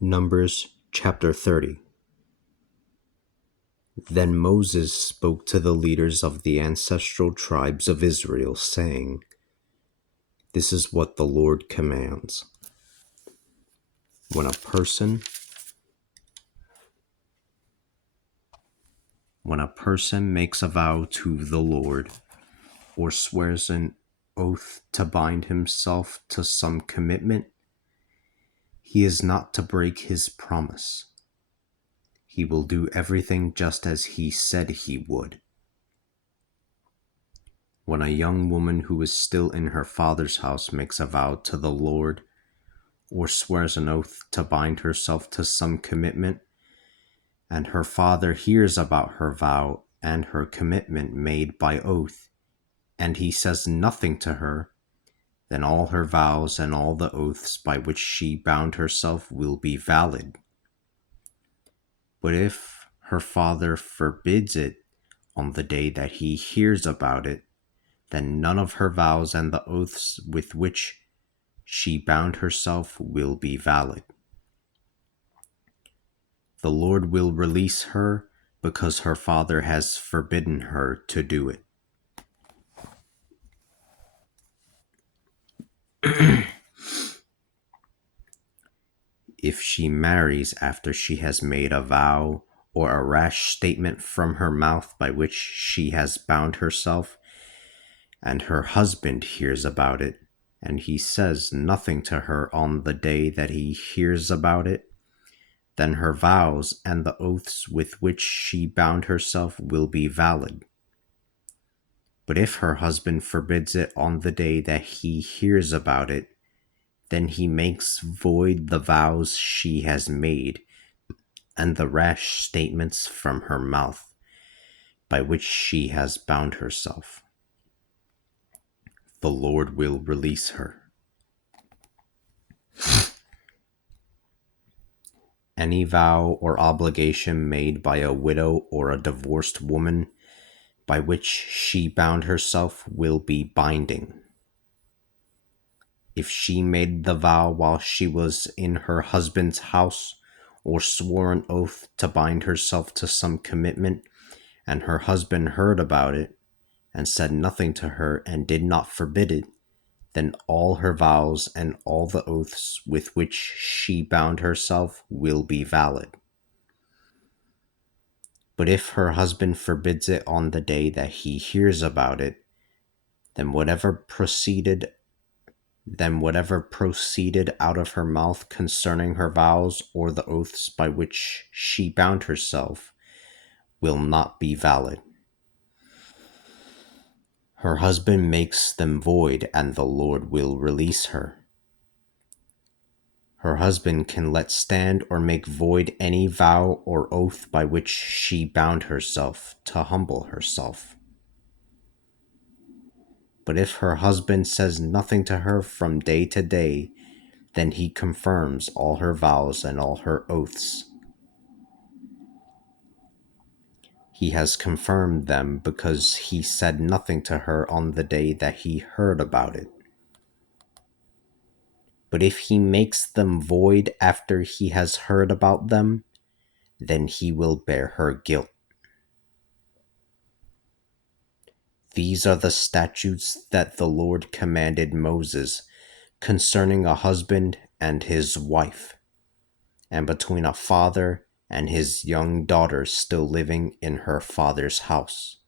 Numbers chapter 30. Then Moses spoke to the leaders of the ancestral tribes of Israel, saying, "This is what the Lord commands. When a person makes a vow to the Lord or swears an oath to bind himself to some commitment, he is not to break his promise. He will do everything just as he said he would. When a young woman who is still in her father's house makes a vow to the Lord or swears an oath to bind herself to some commitment, and her father hears about her vow and her commitment made by oath, and he says nothing to her, then all her vows and all the oaths by which she bound herself will be valid. But if her father forbids it on the day that he hears about it, then none of her vows and the oaths with which she bound herself will be valid. The Lord will release her because her father has forbidden her to do it. If she marries after she has made a vow or a rash statement from her mouth by which she has bound herself, and her husband hears about it, and he says nothing to her on the day that he hears about it, then her vows and the oaths with which she bound herself will be valid. But if her husband forbids it on the day that he hears about it, then he makes void the vows she has made and the rash statements from her mouth by which she has bound herself. The Lord will release her. Any vow or obligation made by a widow or a divorced woman by which she bound herself will be binding. If she made the vow while she was in her husband's house or swore an oath to bind herself to some commitment, and her husband heard about it and said nothing to her and did not forbid it, then all her vows and all the oaths with which she bound herself will be valid. But if her husband forbids it on the day that he hears about it, then whatever proceeded out of her mouth concerning her vows or the oaths by which she bound herself will not be valid. Her husband makes them void, and the Lord will release her. Her husband can let stand or make void any vow or oath by which she bound herself to humble herself. But if her husband says nothing to her from day to day, then he confirms all her vows and all her oaths. He has confirmed them because he said nothing to her on the day that he heard about it. But if he makes them void after he has heard about them, then he will bear her guilt. These are the statutes that the Lord commanded Moses concerning a husband and his wife, and between a father and his young daughter still living in her father's house.